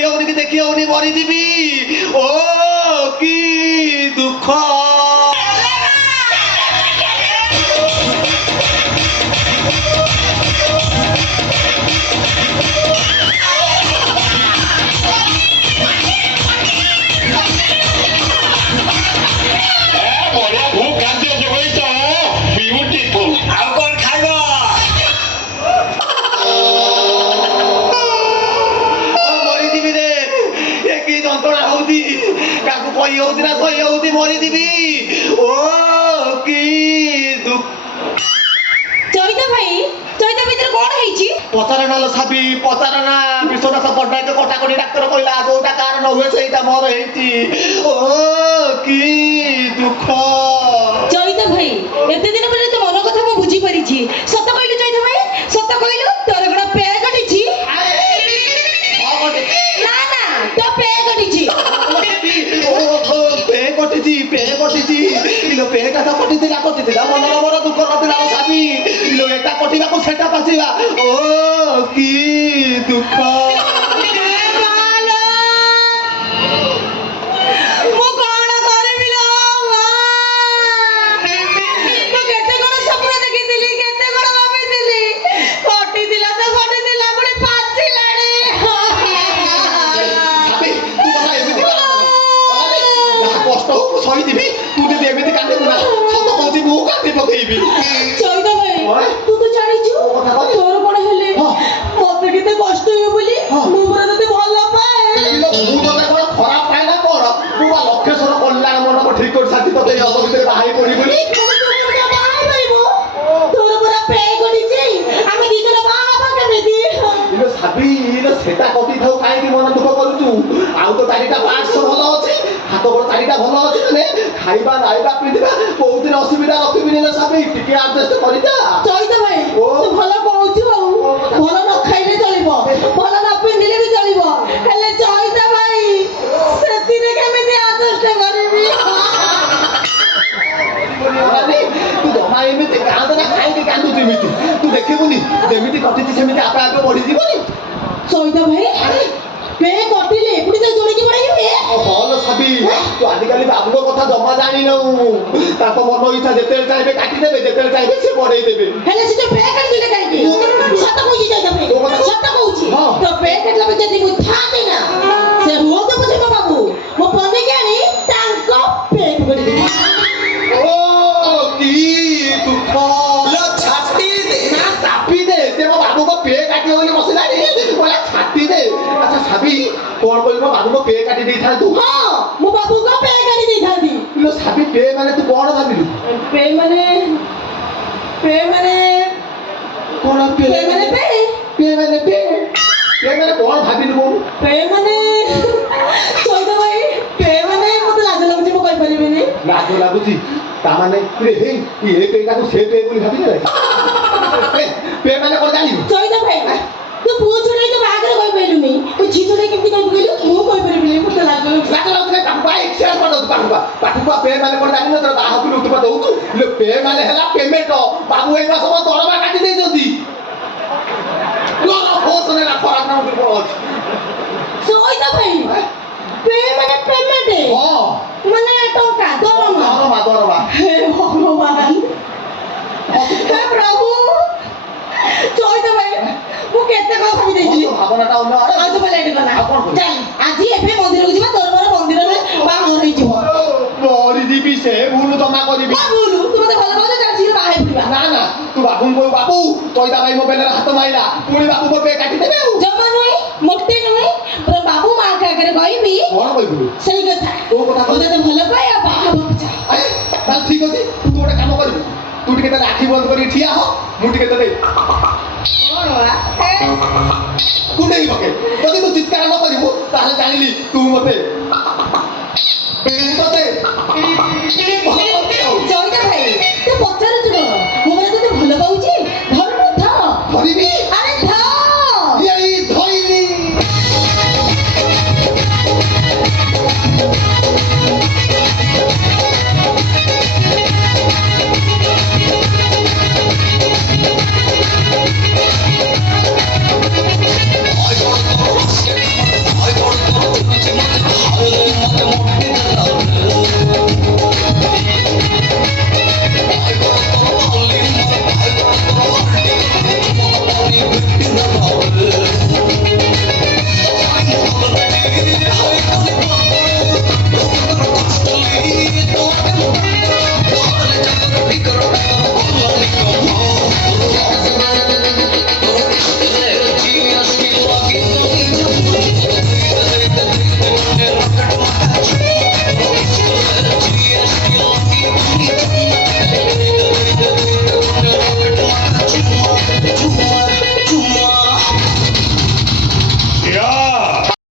শুই হউনি কি দেখি হউনি মরিଯିବି ও কি দুঃখ কই হউছি না সই হউছি মরিଯିବି ও কি দুঃখ চৈতা ভাই চৈতা ভিতরে কোন হইছি পচার না সাবি পচার না বিশ্বনাথ পট্টনায়ক কটাকটি ডাক্তার কইলা কোটা কারণ হয়ে সেইটা মর হইছি ও কি দুঃখ চৈতা ভাই এতে দিন পরে তো মন কথা মু বুঝি পারিছি সত্য কইলু চৈতা ভাই সত্য কইলু তোর গোটা পে কাটিছি না না তো পে কাটিছি পে কটিছি ইলো পে কথা কটিছিলা মনର বড় দুঃখ নଥିଲା সাবি ইলো এটা কটিବାକୁ সেটা পাছিলা ও কি দুঃখ সহিদিবি তু যদি এমিতি কান্দিবু না সত কହୁଛି ମୁଁ କାନ୍ଦି ପକେଇବି চৈতা ভাই তু তো জানিଛୁ তোর বড় হেলে মতে কেতে কষ্ট হইব বলি মু পুরা ততে ভাল পায় ମୁଁ ତତେ କଣ ଖରାପ ପାଏ ନା କଣ ମୁଁ ବା ଲକ୍ଷେଶ୍ୱର କଲ୍ୟାଣ ମଣ୍ଡପ ଠିକ କରି ସାଥି ତତେ ଅଧ ଭିତରେ ବାହାରି ପଡି ବୋଲି তোর পুরা পে কটিছি আমি দিজන বাবা কেমিতি ইলো সাবি ইলো সেটা কটি থাও কাইকি মন দুঃখ କରୁଛୁ ଆଉ ତ ଚାରିଟା ପାର୍ଟସ ଭଲ ଅଛି ହାତ ଗୋଡ଼ ଚାରିଟା ଭଲ ଅଛି ମାନେ ଖାଇବା ନାଇବା ପିନ୍ଧିବା କୋଉଦିନ ଅସୁବିଧା ରଖିବିନି ନା ସାବି ଟିକେ ଆଡଜଷ୍ଟ କରିଯା চৈতা ভাই তু ভাল কହୁଛୁ ଆଉ ଭଲ ନ ଖାଇଲେ ଚଳିବ ଭଲ ନ ପିନ୍ଧିଲେ ବି ଚଳିବ ହେଲେ চৈতা ভাই ସେତିରେ କେମିତି ଆଡଜଷ୍ଟ କରିବି ତୁ ଜମା ଏମିତି କାନ୍ଦ ନା କାହିଁକି କାନ୍ଦୁଛୁ ଏମିତି ତୁ ଦେଖିବୁନି ଯେମିତି କଟିଛି ସେମିତି ଆପେ ଆପେ ବଢିଯିବନି চৈতা ভাই পে কটিলে পুଣି ତ ଯୋଡ଼ିକି ବଢ଼େଇବେ ଭଲ ସାବି ତୁ ଆଜିକାଲି ବାବୁଙ୍କ କଥା ଜମା ଜାଣିନୁ ତାଙ୍କ ମନ ଇଚ୍ଛା ଯେତେବେଳେ ଚାହିଁବେ କାଟିଦେବେ ଯେତେବେଳେ ଚାହିଁବେ ସେ ବଢେଇ ଦେବେ ହେଲେ ସେ ପେ କାଟିଲେ କାହିଁକି ସତ କହୁଛି ଚୈତା ଭାଇ ସତ କହୁଛି ତ ପେ କାଟିଲା ପରେ ଯଦି ମୁଁ ଥାନ୍ତି ନା ସେ ହୁଅନ୍ତୁ ପଛେ ମୋ ବାବୁ ମୋ ପନିକି ଆଣି ତାଙ୍କ ପେ କରିବି ଓ କି ଦୁଃଖ ଲୋ ଛାଟି ଦେ ନା ଚାପି ଦେ ସେ ମୋ ବାବୁଙ୍କ ପେ କାଟିବ ବୋଲି ବସିଲାଣି କହିଲା ଛାଟି ଦେ ଆଚ୍ଛା ସାବି କଣ କହିଲି ମୋ ବାବୁଙ୍କ ପେ କାଟି ଦେଇଥାନ୍ତୁ ହଁ ମୋ ବାବୁଙ୍କ ପେ କାଟି ଦେଇଥାନ୍ତି ଲୋ ସାବି ପେ ମାନେ ତୁ କଣ ଭାବିଲୁ ପେ ମାନେ କଣ ପେ ମାନେ ପେ ମାନେ କଣ ଭାବିଲୁ ବୋଉ ପେ ମାନେ ଚୈତା ଭାଇ ପେ ମାନେ ମତେ ଲାଜ ଲାଗୁଛି ମୁଁ କହିପାରିବିନି ଲାଜ ଲାଗୁଛି ତାମାନେ ହେଇ ଏ ପେଟାକୁ ସେ ପେ ବୋଲି ଭାବିଲେ ପେ ମାନେ କଣ ଜାଣିବୁ ଚୈତା ଭାଇ ତୁ ପୁଅ ଛୁଆ ତ ବାହାଘର କହିପାରିଲୁନି ତୁ ଝିଅ ଛୁଆ କେମିତି କହିବୁ ମୁଁ କହିପାରିବିନି ମତେ ଲାଜ ଲାଗୁଛି ପାଠୁଆ ଏକ୍ସଚେଞ୍ଜ କରିଦେଉଛୁ ପାଠୁଆ ପେ ମାନେ କଣ ଜାଣିନ ତୋର ବାହାକୁ ଲୁଟୁପା ଦଉଛୁ ପେ ମାନେ ହେଲା ପେମେଣ୍ଟ ବାବୁ ଏଇ ମାସ ମୋ ଦରମା କାଟି ଦେଇଛନ୍ତି ଚୈତା ଭାଇ ପେ ମାନେ ପେମେଣ୍ଟ ମାନେ ଟଙ୍କା ଦରମା ହେ ଭଗବାନ ହେ ପ୍ରଭୁ ଚୈତା ଭାଇ ମୁଁ କେତେ କଥା ଭାବି ଦେଇଥିଲି ଭାବନାଟା ଆଜି ଭଲ ଲାଗିଲା ଚାଲ ଆଜି ଏବେ ମନ୍ଦିରକୁ ଯିବା ତୋର ମୋର ମନ୍ଦିରରେ ବାହାଘର ହେଇଯିବ ମରିଯିବି ସେ ଭୁଲ ଜମା କରିବି ଭୁଲ ତୁ ମତେ ଭଲ ପାଉଛ ଚାଲ ଶୀଘ୍ର ବାହା ହେଇପଡ଼ିବା ନା ନା ତୁ ବାବୁଙ୍କୁ କହିବୁ ବାବୁ ଚୈତା ଭାଇ ମୋ ବେଲରେ ହାତ ମାଇଲା ପୁଣି ବାବୁ ମୋ ପେ କାଟିଦେବେ ଆଉ ଜମା ନୁହେଁ ମୋଟେ ନୁହେଁ ପୁରା ବାବୁ ମାଆଙ୍କ ଆଗରେ କହିବି କଣ କହିବୁ ସେଇ କଥା କୋଉ କଥା ମୁଁ ତତେ ଭଲ ପାଏ ଆଉ ବାହା ହେବାକୁ ଚାହେଁ ତାହେଲେ ଠିକ ଅଛି ତୁ ଗୋଟେ କାମ କରିବୁ ତୁ ଟିକେ ତାହେଲେ ଆଖି ବନ୍ଦ କରିକି ଠିଆ ହ ମୁଁ ଟିକେ ତତେ କୁଣ୍ଡେଇ ପକେ ଯଦି ତୁ ଚିତ୍କାର ନ କରିବୁ ତାହେଲେ ଜାଣିଲି ତୁ ମତେ